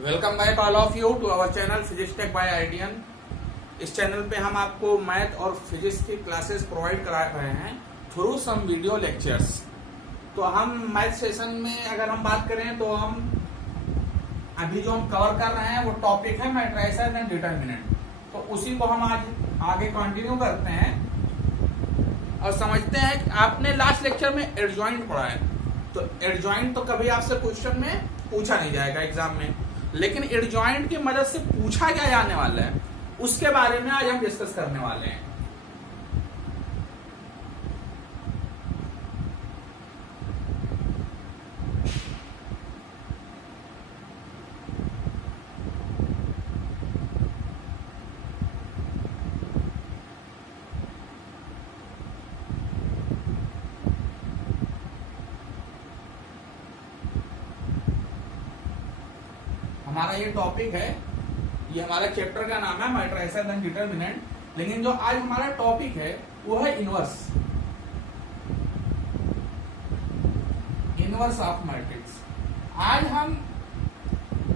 Welcome back all of you to our channel physics tech by आइडियन। इस channel पे हम आपको मैथ और फिजिक्स की क्लासेस प्रोवाइड करा रहे हैं थ्रू सम वीडियो लेक्चर्स। तो हम मैथ सेशन में अगर हम बात करें तो हम अभी जो हम कवर कर रहे हैं वो टॉपिक है मैट्रिसेस एंड डिटरमिनेंट। तो उसी को हम आज आगे कंटिन्यू करते हैं और समझते हैं कि आपने लास्ट लेक्चर में एडजॉइंट पढ़ा है। तो एडजॉइंट तो कभी आपसे क्वेश्चन में पूछा नहीं जाएगा एग्जाम में, लेकिन एडजॉइंट की मदद से पूछा क्या जाने वाला है उसके बारे में आज हम डिस्कस करने वाले हैं। हमारा ये टॉपिक है, ये हमारा चैप्टर का नाम है मैट्रिसेस एंड डिटरमिनेंट, लेकिन जो आज हमारा टॉपिक है वो है इनवर्स ऑफ मैट्रिक्स। आज हम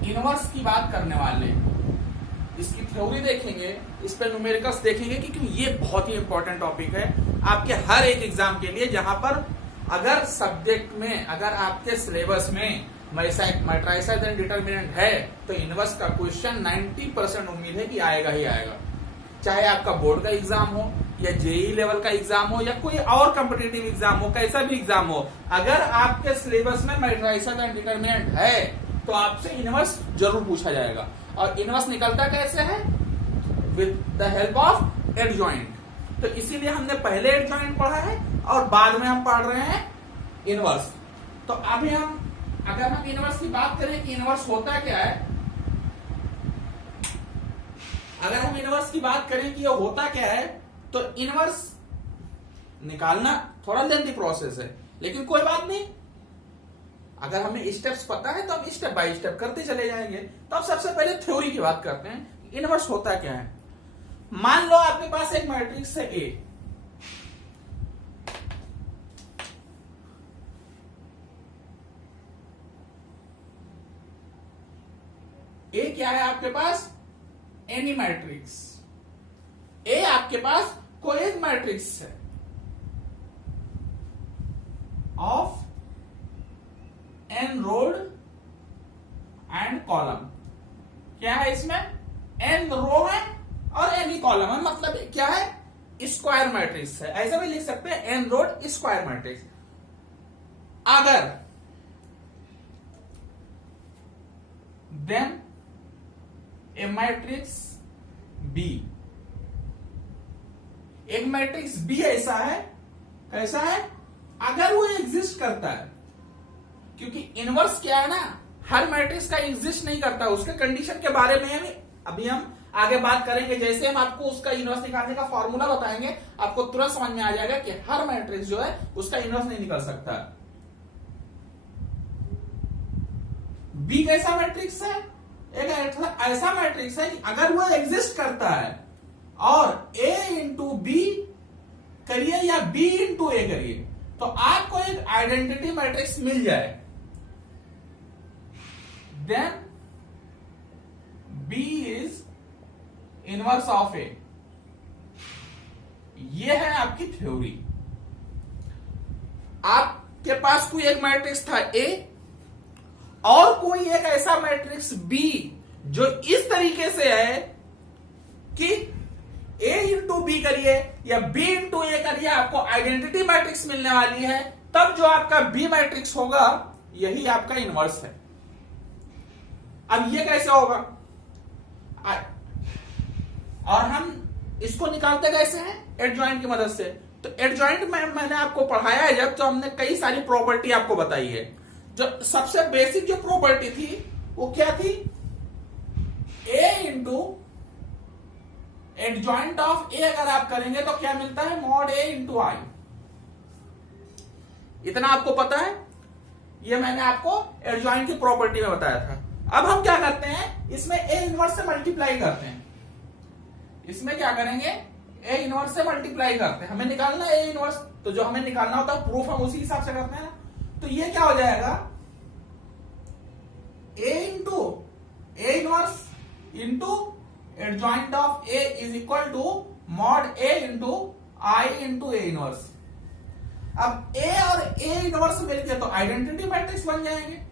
इनवर्स की बात करने वाले हैं, इसकी थ्योरी देखेंगे, इस पे न्यूमेरिकल्स देखेंगे क्योंकि ये बहुत ही इंपॉर्टेंट टॉपिक है आपके हर एक एग्जाम के लिए। जहां पर अगर सब्जेक्ट में, अगर आपके सिलेबस में मैट्रिसेस एंड डिटरमिनेंट है तो इनवर्स का क्वेश्चन 90% उम्मीद है कि आएगा ही आएगा। चाहे आपका बोर्ड का एग्जाम हो या जेईई लेवल का एग्जाम हो या कोई और कॉम्पिटिटिव एग्जाम हो, कैसा भी एग्जाम हो, अगर आपके सिलेबस में मैट्रिसेस एंड डिटरमिनेंट है तो आपसे इनवर्स जरूर पूछा जाएगा। और इनवर्स निकलता कैसे है? With the help of adjoint. तो इसीलिए हमने पहले एडजॉइंट पढ़ा है और बाद में हम पढ़ रहे हैं इनवर्स। तो अभी हम अगर हम इनवर्स की बात करें कि इनवर्स होता क्या है, अगर हम इनवर्स की बात करें कि ये होता क्या है, तो इनवर्स निकालना थोड़ा लेंथी प्रोसेस है, लेकिन कोई बात नहीं। अगर हमें स्टेप्स पता है तो हम स्टेप बाय स्टेप करते चले जाएंगे। तो अब सबसे पहले थ्योरी की बात करते हैं, इनवर्स होता क्या है। मान लो आपके पास एक मैट्रिक्स है ए, ए क्या है आपके पास? Any matrix. ए आपके पास कोई एक मैट्रिक्स है of n rows and column. क्या है इसमें? एन रो है और एनी कॉलम है, मतलब क्या है? स्क्वायर मैट्रिक्स है। ऐसा भी लिख सकते हैं, एन रोड स्क्वायर मैट्रिक्स। अगर देन ए मैट्रिक्स बी, एक मैट्रिक्स बी ऐसा है, कैसा है? अगर वो एग्जिस्ट करता है, क्योंकि इनवर्स क्या है ना, हर मैट्रिक्स का एग्जिस्ट नहीं करता, उसके कंडीशन के बारे में अभी हम आगे बात करेंगे। जैसे हम आपको उसका इनवर्स निकालने का फॉर्मूला बताएंगे, आपको तुरंत समझ में आ जाएगा कि हर मैट्रिक्स जो है उसका इनवर्स नहीं निकल सकता। बी कैसा मैट्रिक्स है? एक ऐसा मैट्रिक्स है कि अगर वो एग्जिस्ट करता है और ए इंटू बी करिए या बी इंटू ए करिए तो आपको एक आइडेंटिटी मैट्रिक्स मिल जाए, then B is inverse of A. ये है आपकी थ्योरी। आपके पास कोई एक मैट्रिक्स था ए और कोई एक ऐसा मैट्रिक्स बी जो इस तरीके से है कि ए इंटू बी करिए या बी इंटू ए करिए आपको आइडेंटिटी मैट्रिक्स मिलने वाली है। तब जो आपका बी मैट्रिक्स होगा यही आपका इनवर्स है। अब ये कैसे होगा और हम इसको निकालते कैसे हैं? एडजॉइंट की मदद से। तो एडजॉइंट में मैंने आपको पढ़ाया है जब, तो हमने कई सारी प्रॉपर्टी आपको बताई है। जो सबसे बेसिक जो प्रॉपर्टी थी वो क्या थी? ए इंटू एडजॉइंट ऑफ ए अगर आप करेंगे तो क्या मिलता है? मॉड ए इंटू आई। इतना आपको पता है, ये मैंने आपको एडजॉइंट की प्रॉपर्टी में बताया था। अब हम क्या करते हैं, इसमें ए इनवर्स से मल्टीप्लाई करते हैं। इसमें क्या करेंगे? ए इनवर्स से मल्टीप्लाई करते हैं। हमें निकालना ए इनवर्स, तो जो हमें निकालना होता है प्रूफ हम उसी हिसाब से करते हैं ना। तो ये क्या हो जाएगा? A into into adjoint of A is equal to mod A into I into A inverse. अब ए और ए इनवर्स मिलके तो आइडेंटिटी मैट्रिक्स बन जाएंगे।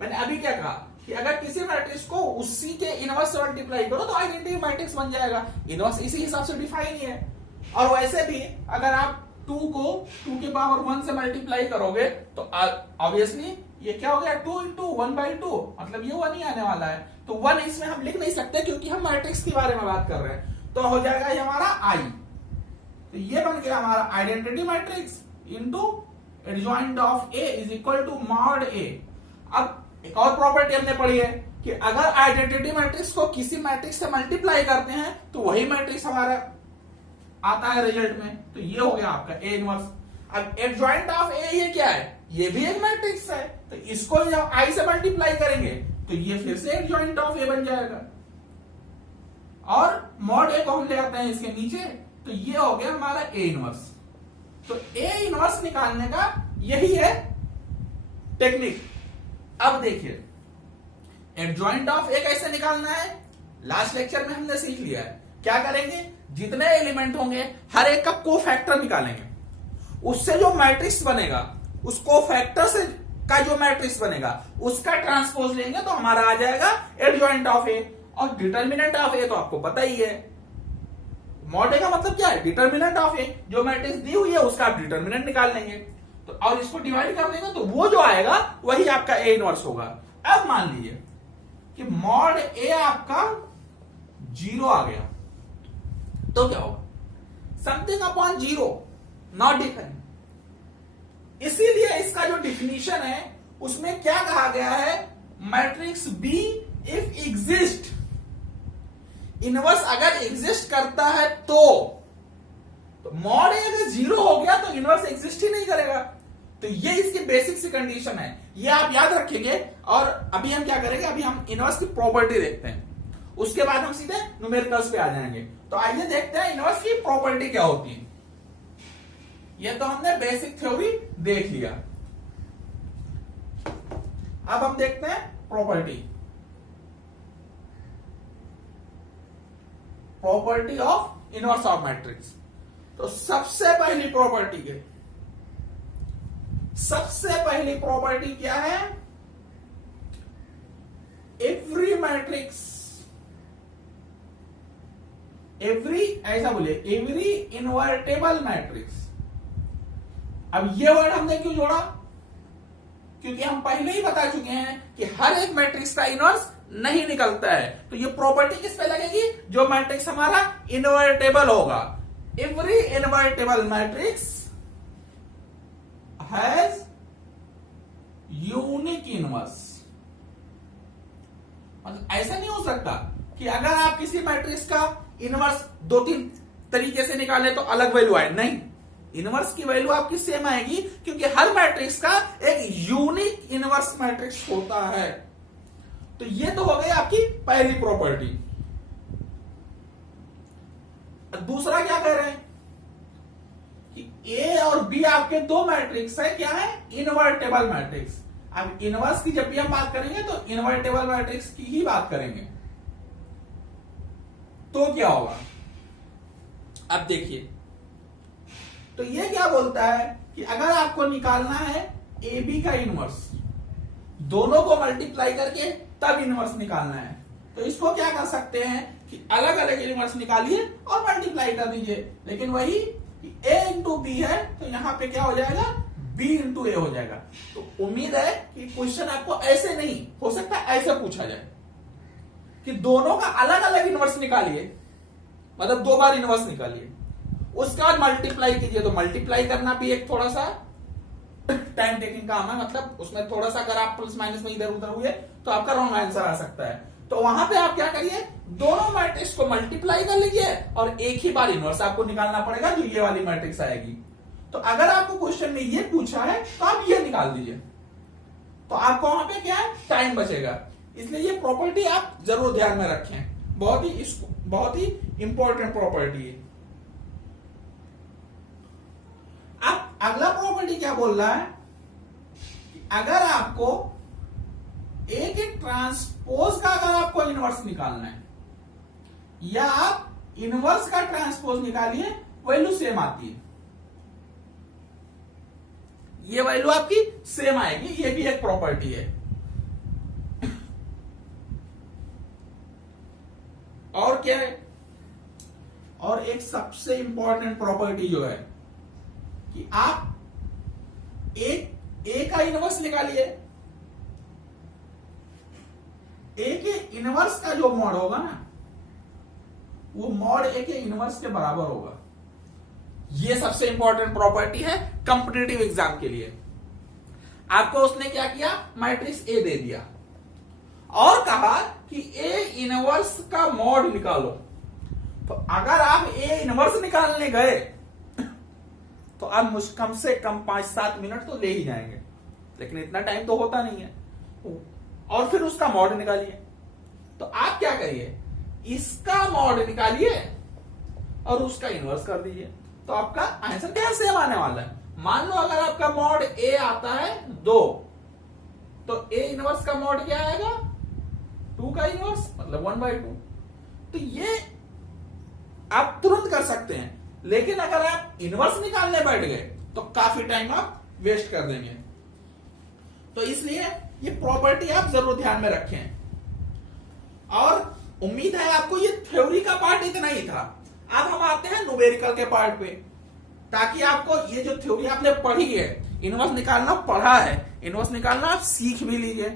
मैंने अभी क्या कहा कि अगर किसी मैट्रिक्स को उसी के इनवर्स से मल्टीप्लाई करो तो आइडेंटिटी मैट्रिक्स बन जाएगा। इनवर्स इसी हिसाब से डिफाइन ही है। और वैसे भी अगर आप 2 को 2 के पावर 1 से मल्टीप्लाई करोगे तो ऑब्वियसली ये क्या हो गया 2 इंटू 1/2, मतलब ये 1 ही आने वाला है। तो 1 इसमें हम लिख नहीं सकते क्योंकि हम मैट्रिक्स के बारे में बात कर रहे हैं। तो हो जाएगा ये हमारा आई। तो ये बन गया हमारा identity matrix into adjoint of A is equal to mod A. अब एक और प्रॉपर्टी हमने पढ़ी है कि अगर आइडेंटिटी मैट्रिक्स को किसी मैट्रिक्स से मल्टीप्लाई करते हैं तो वही मैट्रिक्स हमारा आता है रिजल्ट में। तो ये हो गया आपका ए इनवर्स। अब एडजॉइंट ऑफ ए ये क्या है, ये भी एक मैट्रिक्स है। तो इसको जब आई से मल्टीप्लाई करेंगे तो ये फिर से एडजॉइंट ऑफ ए बन जाएगा और मॉड ए को हम ले आते हैं इसके नीचे। तो ये हो गया हमारा ए इनवर्स। तो ए इनवर्स निकालने का यही है टेक्निक। अब देखिए एडजॉइंट ऑफ ए कैसे निकालना है, लास्ट लेक्चर में हमने सीख लिया है। क्या करेंगे, जितने एलिमेंट होंगे हर एक का कोफैक्टर निकालेंगे, उससे जो मैट्रिक्स बनेगा उस कोफैक्टर से का जो मैट्रिक्स बनेगा उसका ट्रांसपोज लेंगे तो हमारा आ जाएगा एडजॉइंट ऑफ ए। और डिटर्मिनेंट ऑफ ए तो आपको पता ही है, मॉड ए का मतलब क्या है, डिटर्मिनेंट ऑफ ए। जो मैट्रिक्स दी हुई है उसका आप डिटर्मिनेंट निकाल लेंगे तो और इसको डिवाइड कर देंगे तो वो जो आएगा वही आपका ए इनवर्स होगा। अब मान लीजिए कि मॉड ए आपका 0 आ गया तो क्या होगा, समथिंग अपॉन 0 नॉट डिफाइंड। इसीलिए इसका जो डिफिनीशन है उसमें क्या कहा गया है, matrix B if exist, inverse अगर एग्जिस्ट करता है तो मॉड ए अगर 0 हो गया तो इनवर्स एग्जिस्ट ही नहीं करेगा। तो ये इसकी बेसिक सी कंडीशन है, ये आप याद रखेंगे। और अभी हम क्या करेंगे, अभी हम इनवर्स की प्रॉपर्टी देखते हैं, उसके बाद हम सीधे न्यूमेरिकल्स पे आ जाएंगे। तो आइए देखते हैं इनवर्स की प्रॉपर्टी क्या होती है। ये तो हमने बेसिक थ्योरी देख लिया, अब हम देखते हैं property of inverse of matrix. तो सबसे पहली प्रॉपर्टी क्या है, एवरी इनवर्टेबल मैट्रिक्स। अब ये वर्ड हमने क्यों जोड़ा, क्योंकि हम पहले ही बता चुके हैं कि हर एक मैट्रिक्स का इनवर्स नहीं निकलता है। तो ये प्रॉपर्टी किस पे लगेगी, जो मैट्रिक्स हमारा इनवर्टेबल होगा। Every invertible matrix has unique inverse. मतलब ऐसा नहीं हो सकता कि अगर आप किसी मैट्रिक्स का इनवर्स 2-3 तरीके से निकाले तो अलग वैल्यू आए, नहीं, इनवर्स की वैल्यू आपकी सेम आएगी क्योंकि हर मैट्रिक्स का एक यूनिक इनवर्स मैट्रिक्स होता है। तो ये तो हो गई आपकी पहली प्रॉपर्टी। दूसरा क्या कह रहे हैं कि ए और बी आपके दो मैट्रिक्स है, क्या है, इनवर्टेबल मैट्रिक्स। अब इनवर्स की जब भी हम बात करेंगे तो इनवर्टेबल मैट्रिक्स की ही बात करेंगे। तो क्या होगा, अब देखिए, तो ये क्या बोलता है कि अगर आपको निकालना है ए बी का इनवर्स, दोनों को मल्टीप्लाई करके तब इनवर्स निकालना है, तो इसको क्या कर सकते हैं कि अलग अलग इनवर्स निकालिए और मल्टीप्लाई कर दीजिए। लेकिन वही ए इंटू बी है तो यहां पे क्या हो जाएगा, बी इंटू ए हो जाएगा। तो उम्मीद है कि क्वेश्चन आपको ऐसे नहीं, हो सकता है ऐसे पूछा जाए कि दोनों का अलग अलग इनवर्स निकालिए, मतलब 2 बार इनवर्स निकालिए, उसके बाद मल्टीप्लाई कीजिए। तो मल्टीप्लाई करना भी एक थोड़ा सा टाइम टेकिंग काम है, मतलब उसमें थोड़ा सा अगर आप प्लस माइनस में इधर उधर हुए तो आपका रॉन्ग आंसर आ सकता है। तो वहां पे आप क्या करिए, दोनों मैट्रिक्स को मल्टीप्लाई कर लीजिए और एक ही बार इनवर्स आपको निकालना पड़ेगा, जो ये वाली मैट्रिक्स आएगी। तो अगर आपको क्वेश्चन में ये पूछा है तो आप ये निकाल दीजिए, तो आपको वहां पे क्या है, टाइम बचेगा। इसलिए ये प्रॉपर्टी आप जरूर ध्यान में रखें, बहुत ही इंपॉर्टेंट प्रॉपर्टी है। अब अगला प्रॉपर्टी क्या बोल रहा है कि अगर आपको ए के ट्रांसपोज का अगर आपको इनवर्स निकालना है या आप इनवर्स का ट्रांसपोज निकालिए, वैल्यू सेम आती है। ये वैल्यू आपकी सेम आएगी, ये भी एक प्रॉपर्टी है। और क्या है, और एक सबसे इंपॉर्टेंट प्रॉपर्टी जो है कि आप ए का इनवर्स निकालिए, ए के इनवर्स का जो मॉड होगा ना, वो मॉड ए के इनवर्स के बराबर होगा। ये सबसे इंपॉर्टेंट प्रॉपर्टी है कॉम्पिटिटिव एग्जाम के लिए। आपको उसने क्या किया, मैट्रिक्स ए दे दिया और कहा कि ए इनवर्स का मॉड निकालो। तो अगर आप ए इनवर्स निकालने गए तो आप कम से कम 5-7 मिनट तो ले ही जाएंगे, लेकिन इतना टाइम तो होता नहीं है। और फिर उसका मॉड निकालिए। तो आप क्या करिए, इसका मॉड निकालिए और उसका इनवर्स कर दीजिए, तो आपका आंसर क्या सेम आने वाला है। मान लो अगर आपका मॉड ए आता है 2, तो ए इनवर्स का मॉड क्या आएगा, 2 का इनवर्स मतलब 1/2। तो ये आप तुरंत कर सकते हैं, लेकिन अगर आप इनवर्स निकालने बैठ गए तो काफी टाइम आप वेस्ट कर देंगे। तो इसलिए ये प्रॉपर्टी आप जरूर ध्यान में रखें। और उम्मीद है आपको ये थ्योरी का पार्ट इतना ही था। अब हम आते हैं न्यूमेरिकल के पार्ट पे, ताकि आपको ये जो थ्योरी आपने पढ़ी है, इनवर्स निकालना पढ़ा है, इनवर्स निकालना आप सीख भी लीजिए।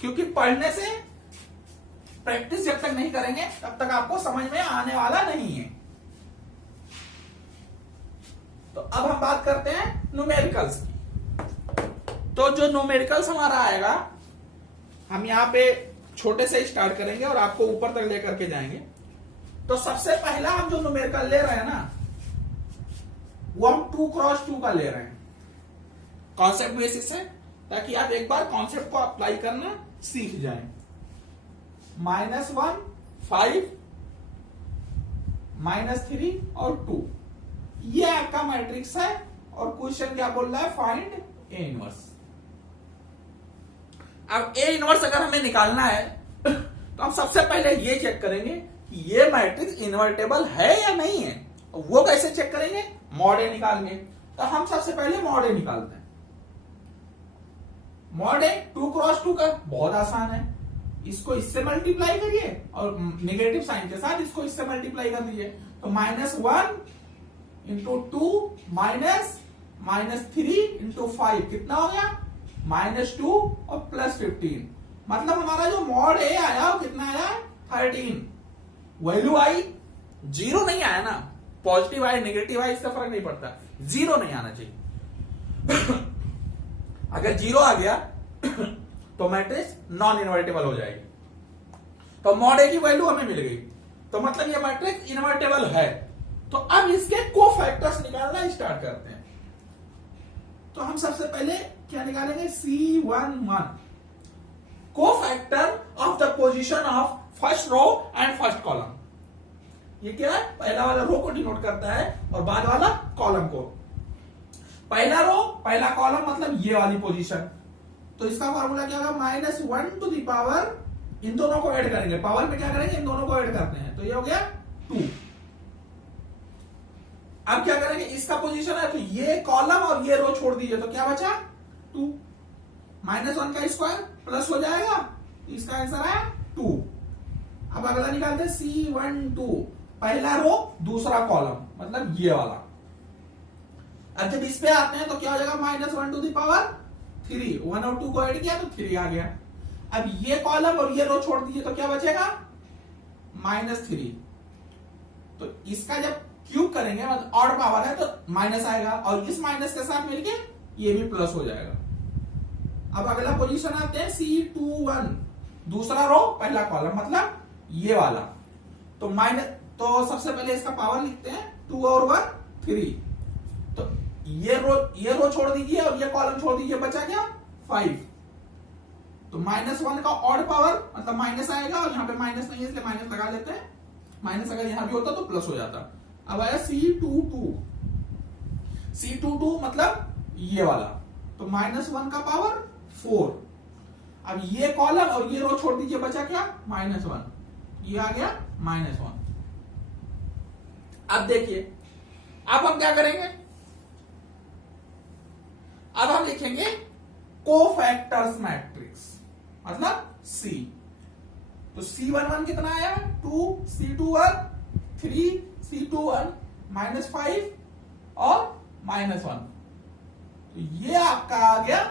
क्योंकि पढ़ने से प्रैक्टिस जब तक नहीं करेंगे तब तक आपको समझ में आने वाला नहीं है। तो अब हम बात करते हैं न्यूमेरिकल्स की। तो जो न्यूमेरिकल्स हमारा आएगा, हम यहां पे छोटे से स्टार्ट करेंगे और आपको ऊपर तक लेकर के जाएंगे। तो सबसे पहला हम जो न्यूमेरिकल ले रहे हैं ना, वो हम 2x2 का ले रहे हैं कॉन्सेप्ट बेसिस से, ताकि आप एक बार कॉन्सेप्ट को अप्लाई करना सीख जाएं। -1, 5, -3 और 2, ये आपका मैट्रिक्स है। और क्वेश्चन क्या बोल रहा है, फाइंड ए इनवर्स। अब ए इनवर्स अगर हमें निकालना है तो हम सबसे पहले ये चेक करेंगे कि ये मैट्रिक्स इन्वर्टेबल है या नहीं है। वो कैसे चेक करेंगे, मॉड ए निकालेंगे। तो हम सबसे पहले मॉड ए निकालते हैं। मॉड ए 2x2 का बहुत आसान है, इसको इससे मल्टीप्लाई करिए और नेगेटिव साइन के साथ इसको इससे मल्टीप्लाई कर दीजिए। तो -1 इंटू 2 -3 इंटू 5 कितना हो गया, -2 और +15। मतलब हमारा जो मॉड ए आया वो कितना आया, 13। वैल्यू आई 0 नहीं आया ना, पॉजिटिव आया नेगेटिव आया इससे फर्क नहीं पड़ता, 0 नहीं आना चाहिए। अगर 0 आ गया तो मैट्रिक्स नॉन इन्वर्टेबल हो जाएगी। तो मॉड ए की वैल्यू हमें मिल गई, तो मतलब ये मैट्रिक्स इन्वर्टेबल है। तो अब इसके कोफैक्टर्स निकालना स्टार्ट करते हैं। तो हम सबसे पहले क्या निकालेंगे, C11, cofactor of the position of first row and first column. ये क्या है, पहला वाला रो को डिनोट करता है और बाद वाला कॉलम को। पहला रो पहला कॉलम मतलब ये वाली पोजीशन। तो इसका फॉर्मूला क्या होगा, -1 टू द पावर, इन दोनों को ऐड करेंगे, पावर में क्या करेंगे, इन दोनों को ऐड करते हैं, तो ये हो गया 2। अब क्या करेंगे, इसका पोजीशन है तो ये कॉलम और ये रो छोड़ दीजिए, तो क्या बचा 2। -1 का स्क्वायर प्लस हो जाएगा, इसका आंसर है 2। अब अगला निकालते हैं C12, पहला रो दूसरा कॉलम मतलब ये वाला। अब जब इस पे आते हैं तो क्या हो जाएगा, -1 टू द पावर 3, 1 और 2 को ऐड किया तो 3 आ गया। अब ये कॉलम और ये रो छोड़ दीजिए तो क्या बचेगा, -3। तो इसका जब क्यूब करेंगे मतलब ऑड पावर है तो माइनस आएगा, और इस माइनस के साथ मिलके ये भी प्लस हो जाएगा। अब अगला पोजीशन आते हैं C21, दूसरा रो पहला कॉलम मतलब ये वाला। तो तो सबसे पहले इसका पावर लिखते हैं, 2 और 1 3। तो ये रो छोड़ दीजिए और ये कॉलम छोड़ दीजिए, बचा क्या 5। तो -1 का ऑड पावर मतलब माइनस आएगा, और यहाँ पे माइनस नहीं है इसलिए माइनस लगा लेते हैं। माइनस अगर यहां भी होता तो प्लस हो जाता। अब आया C22 मतलब ये वाला, तो -1 का पावर 4। अब ये कॉलम और ये रो छोड़ दीजिए, बचा क्या? -1, ये आ गया -1। अब देखिए, अब हम क्या करेंगे? अब हम लिखेंगे कोफैक्टर्स मैट्रिक्स, मतलब C। तो C11 कितना आया? 2, C21 3, C21 -5 और -1। तो ये आपका आ गया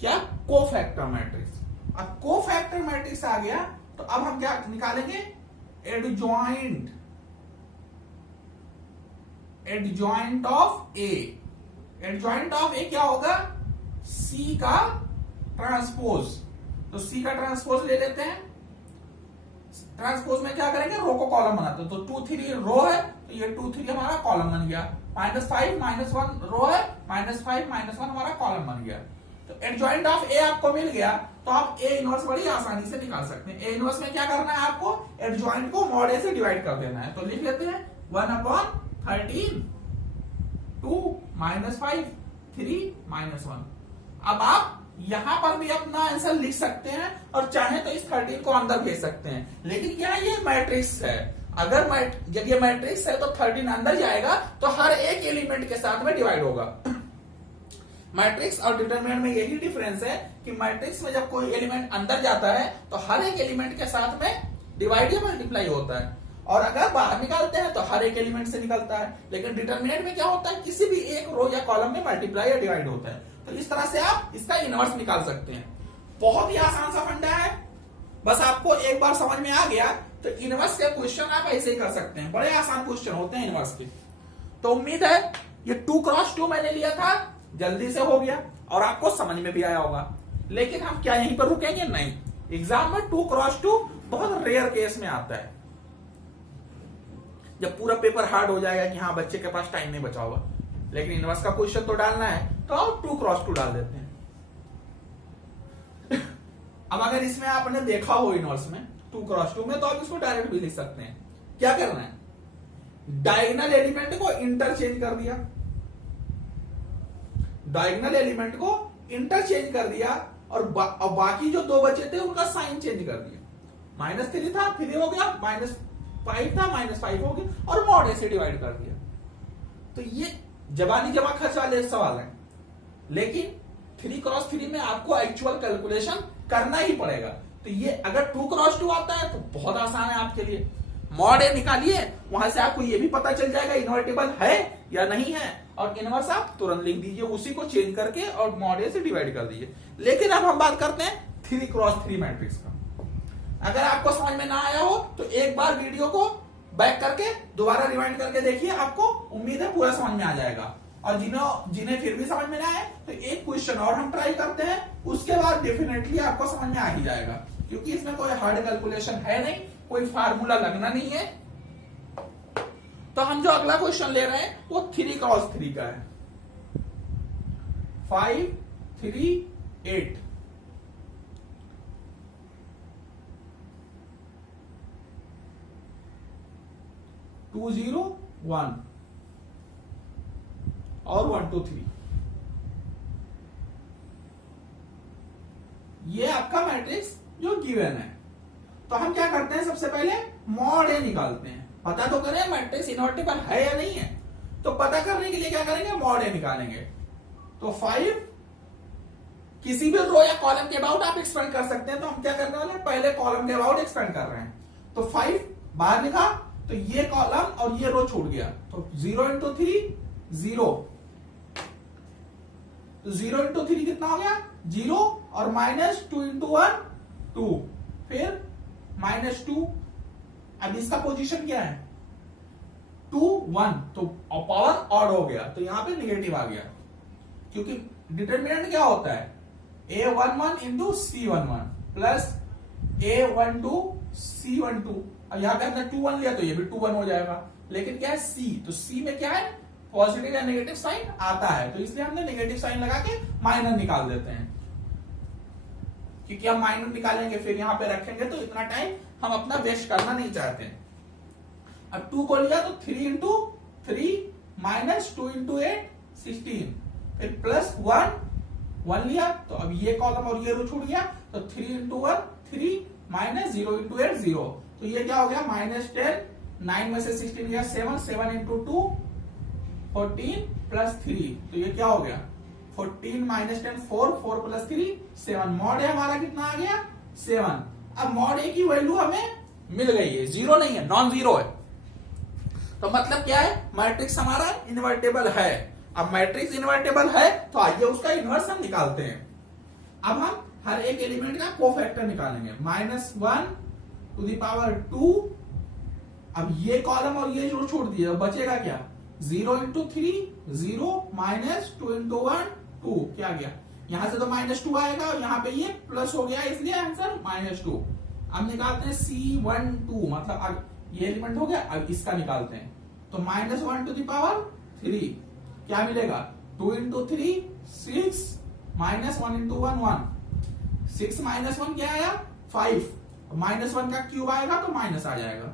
क्या? Cofactor matrix. अब कोफैक्टर मैट्रिक्स आ गया तो अब हम क्या निकालेंगे? Adjoint of A. Adjoint of A क्या होगा? सी का ट्रांसपोज। तो सी का ट्रांसपोज ले लेते हैं। ट्रांसपोज में क्या करेंगे? रो को कॉलम बनाते हैं। तो 2 3 रो है, तो ये 2 3 हमारा कॉलम बन गया। -5 -1 रो है, -5 -1 हमारा कॉलम बन गया। तो एडजॉइंट ऑफ ए आपको मिल गया, तो आप ए इनवर्स बड़ी आसानी से निकाल सकते हैं। ए इनवर्स में क्या करना है आपको? एडजॉइंट को मॉड ए से डिवाइड कर देना है। तो लिख लेते हैं 1/13, 2 -5 3 -1। अब आप यहां पर भी अपना आंसर लिख सकते हैं और चाहे तो इस 13 को अंदर भेज सकते हैं। लेकिन क्या ये मैट्रिक्स है? अगर जब ये मैट्रिक्स है तो 13 अंदर जाएगा तो हर एक एलिमेंट के साथ में डिवाइड होगा। मैट्रिक्स और डिटरमिनेंट में यही डिफरेंस है कि मैट्रिक्स में जब कोई एलिमेंट अंदर जाता है तो हर एक एलिमेंट के साथ में डिवाइड या मल्टीप्लाई होता है, और अगर बाहर निकालते हैं तो हर एक एलिमेंट से निकलता है। लेकिन डिटरमिनेंट में क्या होता है? किसी भी एक रो या कॉलम में मल्टीप्लाई या डिवाइड होता है। तो इस तरह से आप इसका इनवर्स निकाल सकते हैं। बहुत ही आसान सा फंडा है, बस आपको एक बार समझ में आ गया तो इनवर्स के क्वेश्चन आप ऐसे ही कर सकते हैं। बड़े आसान क्वेश्चन होते हैं इनवर्स के। तो उम्मीद है ये 2x2 मैंने लिया था, जल्दी से हो गया और आपको समझ में भी आया होगा। लेकिन हम क्या यहीं पर रुकेंगे? नहीं। एग्जाम में 2x2 बहुत रेयर केस में आता है, जब पूरा पेपर हार्ड हो जाएगा कि हाँ बच्चे के पास टाइम नहीं बचा होगा। लेकिन इनवर्स का क्वेश्चन तो डालना है तो आप 2x2 डाल देते हैं। अब अगर इसमें आपने देखा हो इनवर्स में 2x2 में, तो आप इसको डायरेक्ट भी लिख सकते हैं। क्या करना है? डायगोनल एलिमेंट को इंटरचेंज कर दिया, डायगोनल एलिमेंट को इंटरचेंज कर दिया और बाकी जो दो बचे थे उनका साइन चेंज कर दिया। -3 था, 3 हो गया, -5 था, -5 हो गया, और मॉड ए से डिवाइड कर दिया। तो ये जबानी जमा खर्च वाले सवाल है, लेकिन 3x3 में आपको एक्चुअल कैलकुलेशन करना ही पड़ेगा। तो ये अगर 2x2 आता है तो बहुत आसान है आपके लिए। मॉड ए निकालिए, वहां से आपको ये भी पता चल जाएगा इनवर्टेबल है या नहीं है, और इनवर्स आप तुरंत लिख दीजिए, उसी को चेंज करके और मॉड ए से डिवाइड कर दीजिए। लेकिन अब हम बात करते हैं 3x3 मैट्रिक्स का। अगर आपको समझ में ना आया हो तो एक बार वीडियो को बैक करके दोबारा रिवाइंड करके देखिए, आपको उम्मीद है पूरा समझ में आ जाएगा। और जिन्हें फिर भी समझ में ना आए तो एक क्वेश्चन और हम ट्राई करते हैं, उसके बाद डेफिनेटली आपको समझ में आ ही जाएगा, क्योंकि इसमें कोई हार्ड कैलकुलेशन है नहीं, कोई फार्मूला लगना नहीं है। तो हम जो अगला क्वेश्चन ले रहे हैं वो 3x3 का है। 5 3 8 2 0 1 और 1 2 3। ये आपका मैट्रिक्स जो गिवन है। तो हम क्या करते हैं? सबसे पहले मॉड ए निकालते हैं, पता तो करें मैट्रिक्स इनवर्टिबल है या नहीं है। तो पता करने के लिए क्या करेंगे? मॉड ए निकालेंगे। तो 5 किसी भी रो या कॉलम के अबाउट आप एक्सपेंड कर सकते हैं। तो हम क्या करने वाले हैं? पहले कॉलम के अबाउट एक्सपेंड कर रहे हैं। तो 5 बाहर लिखा तो ये कॉलम और ये रो छूट गया, तो 0 × 3 0। तो 0 × 3 कितना हो गया? 0, और -2 × 1 2, फिर -2। अब इसका पोजीशन क्या है? 2 1, तो पावर ऑड हो गया, तो यहां पे नेगेटिव आ गया, क्योंकि डिटरमिनेंट क्या होता है? A11 × C11 plus A12 C12। अब यहां पे हमने 2 1 लिया तो ये भी 2 1 हो जाएगा। लेकिन क्या है? C, तो C में क्या है? पॉजिटिव या नेगेटिव साइन आता है, तो इसलिए हमने नेगेटिव साइन लगा के माइनर निकाल देते हैं, क्योंकि हम माइनर निकालेंगे फिर यहां पे रखेंगे तो इतना टाइम हम अपना वेस्ट करना नहीं चाहते। अब 2 को लिया तो 3 × 3 -2 × 8 16, फिर +1 1 लिया, तो अब ये कॉलम और ये रो छूट गया, तो 3 इंटू 1 3 माइनस 0 इंटू 8 0, तो ये क्या हो गया -10, 9 में से 16 गया 7, 7 इंटू 2 14 प्लस 3, तो ये क्या हो गया 14 माइनस 10 4, 4 प्लस 3 7, मॉड ए हमारा कितना आ गया 7। अब मॉड ए की वैल्यू हमें मिल गई है, जीरो नहीं है, नॉन जीरो है, तो मतलब क्या है मैट्रिक्स हमारा इन्वर्टेबल है। अब मैट्रिक्स इन्वर्टेबल है तो आइए उसका इन्वर्स हम निकालते हैं। अब हम हर एक एलिमेंट का कोफैक्टर निकालेंगे, -1 टू द पावर 2, अब ये कॉलम और ये जो छोड़ दिया बचेगा क्या 0 इंटू 3 0 माइनस 2 इंटू 1 2, क्या गया यहां से तो -2 आएगा और यहाँ पे ये प्लस हो गया, इसलिए आंसर -2। अब निकालते हैं C12, मतलब अब ये एलिमेंट हो गया, अब इसका निकालते हैं, तो -1 टू द पावर 3 क्या मिलेगा 2 इंटू 3 6 माइनस 1 इंटू 1 1, 6 माइनस 1 क्या आया 5, -1 का क्यूब आएगा तो माइनस आ जाएगा।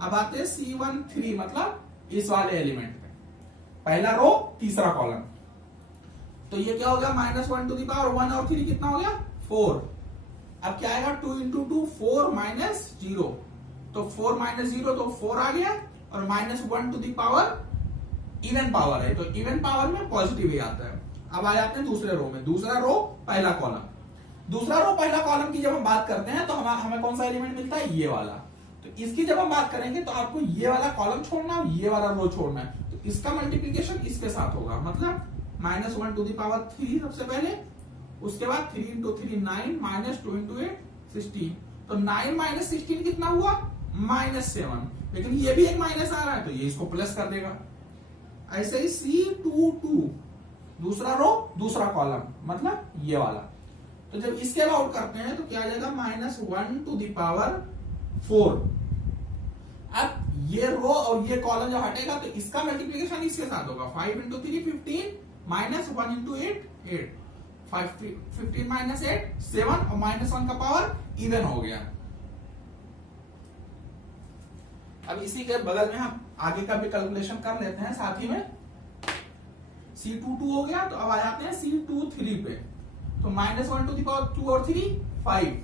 अब आते हैं C13, मतलब इस वाले एलिमेंट पे, पहला रो तीसरा कॉलम, तो ये क्या हो गया -1 टू द पावर 1 और 3 कितना हो गया 4, अब क्या आएगा 2 इंटू 2 4 माइनस 0, तो 4 माइनस 0 तो 4 आ गया, और -1 to the power even power है, तो इवन पावर में पॉजिटिव ही आता है। अब आ जाते हैं दूसरे रो में, दूसरा रो पहला कॉलम, दूसरा रो पहला कॉलम की जब हम बात करते हैं तो हमें कौन सा एलिमेंट मिलता है ये वाला, तो इसकी जब हम बात करेंगे तो आपको ये वाला कॉलम छोड़ना और ये वाला रो छोड़ना है, तो इसका मल्टीप्लीकेशन इसके साथ होगा, मतलब -1 टू द पावर 3 सबसे पहले, उसके बाद 3 इंटू 3 9 माइनस 2 इंटू 8 16, तो 9 माइनस 16 कितना हुआ -7, लेकिन ये भी एक माइनस आ रहा है तो ये इसको प्लस कर देगा। ऐसे ही C22 दूसरा रो दूसरा कॉलम, मतलब ये वाला, तो जब इसके अलाउट करते हैं तो क्या आ जाएगा -1 टू द पावर 4। अब ये रो और ये कॉलम जब हटेगा तो इसका मल्टीप्लीकेशन इसके साथ होगा, 5 इंटू 3 15 माइनस 1 इंटू 8 8, 15 माइनस 8 7, और -1 का पावर इवन हो गया। अब इसी के बगल में हम आगे का भी कैलकुलेशन कर लेते हैं साथ ही में, C22 हो गया, तो अब आ जाते हैं C23 पे, तो -1 टू द पावर 2 और 3 5,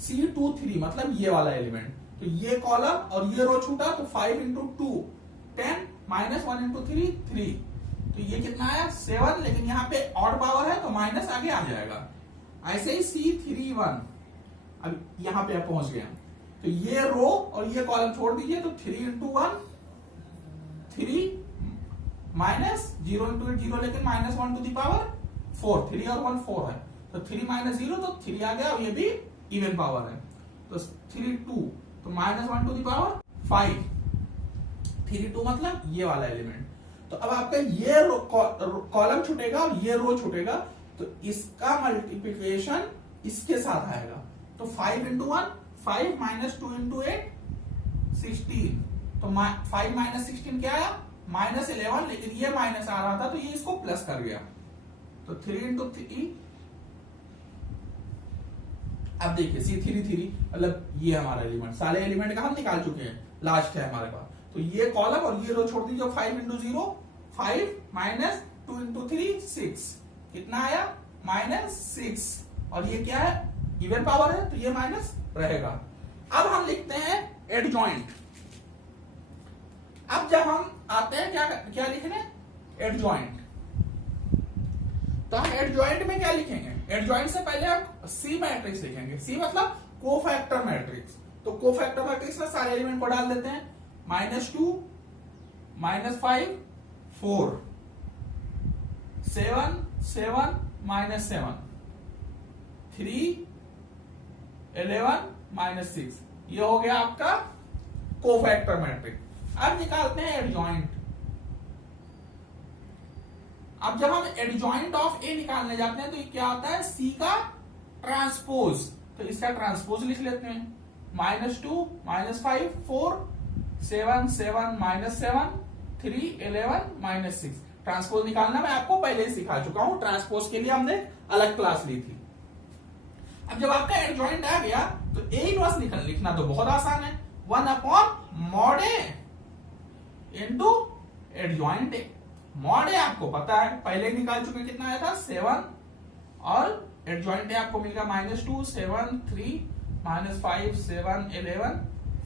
C23 मतलब ये वाला एलिमेंट, तो ये कॉलम और ये रो छूटा, तो 5 इंटू 2 10 माइनस 1 इंटू 3 3, तो ये कितना आया 7, लेकिन यहाँ पे ऑड पावर है तो माइनस आगे आ जाएगा। ऐसे ही C31, अब यहाँ पे पहुंच गया, तो ये रो और ये कॉलम छोड़ दीजिए, तो 3 इंटू 1 3 माइनस 0 इंटू 8 0, लेकिन -1 टू द पावर 4, 3 और 1 4 है, तो 3 माइनस 0 तो 3 आ गया, और ये भी इवन पावर है, तो 3 2, तो -1 टू द पावर 5, 3 2 मतलब ये वाला एलिमेंट। तो अब आपका ये कॉलम छूटेगा और ये रो छूटेगा, तो इसका मल्टीप्लिकेशन इसके साथ आएगा, तो 5 इंटू 1 5 माइनस 2 इंटू 8 16, तो 5 माइनस 16 क्या आया -11, लेकिन ये माइनस आ रहा था तो ये इसको प्लस कर गया, तो 3 इंटू 3, अब देखिए C33 मतलब ये हमारा एलिमेंट, सारे एलिमेंट का हम निकाल चुके हैं, लास्ट है हमारे पास, तो ये कॉलम और ये रो छोड़ दीजिए, 5 इंटू 0 5 माइनस 2 इंटू 3 6, कितना आया -6, और ये क्या है इवन पावर है तो ये माइनस रहेगा। अब हम लिखते हैं एडजॉइंट। अब जब हम आते हैं क्या लिखने एडजॉइंट, तो हम एडजॉइंट में क्या लिखेंगे, एडजॉइंट से पहले हम सी मैट्रिक्स लिखेंगे, सी मतलब कोफैक्टर मैट्रिक्स, तो कोफैक्टर मैट्रिक्स में सारे एलिमेंट को डाल देते हैं, -2 -5 4 7 7 -7 3 11 -6, ये हो गया आपका कोफैक्टर मैट्रिक्स। अब निकालते हैं एडजॉइंट। अब जब हम एडजॉइंट ऑफ ए निकालने जाते हैं तो ये क्या होता है सी का ट्रांसपोज, तो इसका ट्रांसपोज लिख लेते हैं, -2 -5 4 7 7 -7 3 11 -6। ट्रांसपोज निकालना मैं आपको पहले ही सिखा चुका हूं, ट्रांसपोज के लिए हमने अलग क्लास ली थी। अब जब आपका एडजॉइंट आ गया तो ए इनवर्स लिखना तो बहुत आसान है, 1/mod A into adjoint A. Mod A आपको पता है पहले निकाल चुके, कितना आया था 7 और एडजॉइंट है आपको मिलेगा -2 7 3 -5 7 11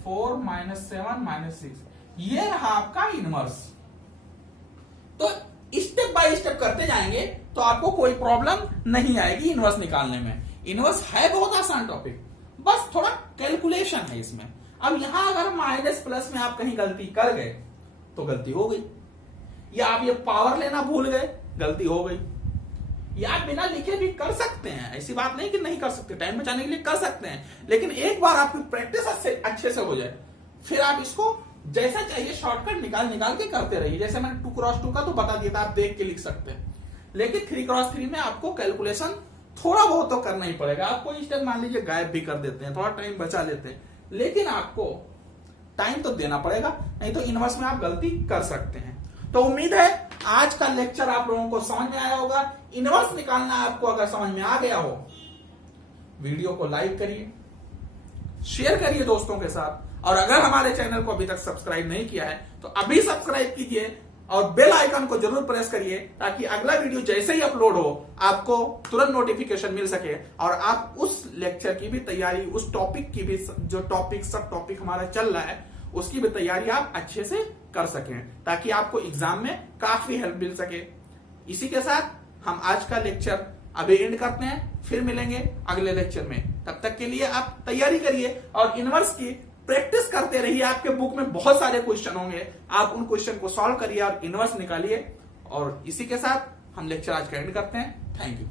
4 -7 -6। ये रहा आपका इनवर्स। तो स्टेप बाय स्टेप करते जाएंगे तो आपको कोई प्रॉब्लम नहीं आएगी इनवर्स निकालने में। इनवर्स है बहुत आसान टॉपिक, बस थोड़ा कैलकुलेशन है इसमें। अब यहां अगर माइनस प्लस में आप कहीं गलती कर गए तो गलती हो गई, या आप ये पावर लेना भूल गए, गलती हो गई। या आप बिना लिखे भी कर सकते हैं, ऐसी बात नहीं कि नहीं कर सकते, टाइम बचाने के लिए कर सकते हैं, लेकिन एक बार आपकी प्रैक्टिस अच्छे से हो जाए फिर आप इसको जैसा चाहिए शॉर्टकट निकाल के करते रहिए। जैसे मैंने 2x2 का तो बता दिया था, आप देख के लिख सकते हैं, लेकिन 3x3 में आपको कैलकुलेशन थोड़ा बहुत तो करना ही पड़ेगा। आप कोई स्टेप मान लीजिए गायब भी कर देते हैं, थोड़ा टाइम बचा लेते हैं, लेकिन आपको टाइम तो देना पड़ेगा, नहीं तो इनवर्स में आप गलती कर सकते हैं। तो उम्मीद है आज का लेक्चर आप लोगों को समझ में आया होगा। इनवर्स निकालना आपको अगर समझ में आ गया हो, वीडियो को लाइक करिए, शेयर करिए दोस्तों के साथ, और अगर हमारे चैनल को अभी तक सब्सक्राइब नहीं किया है तो अभी सब्सक्राइब कीजिए और बेल आइकन को जरूर प्रेस करिए, ताकि अगला वीडियो जैसे ही अपलोड हो आपको तुरंत नोटिफिकेशन मिल सके और आप उस लेक्चर की भी तैयारी, उस टॉपिक की भी, जो टॉपिक सब टॉपिक हमारा चल रहा है उसकी भी तैयारी आप अच्छे से कर सकें, ताकि आपको एग्जाम में काफी हेल्प मिल सके। इसी के साथ हम आज का लेक्चर अभी एंड करते हैं, फिर मिलेंगे अगले लेक्चर में। तब तक के लिए आप तैयारी करिए और इनवर्स की प्रैक्टिस करते रहिए। आपके बुक में बहुत सारे क्वेश्चन होंगे, आप उन क्वेश्चन को सॉल्व करिए और इनवर्स निकालिए। और इसी के साथ हम लेक्चर आज का एंड करते हैं। Thank you.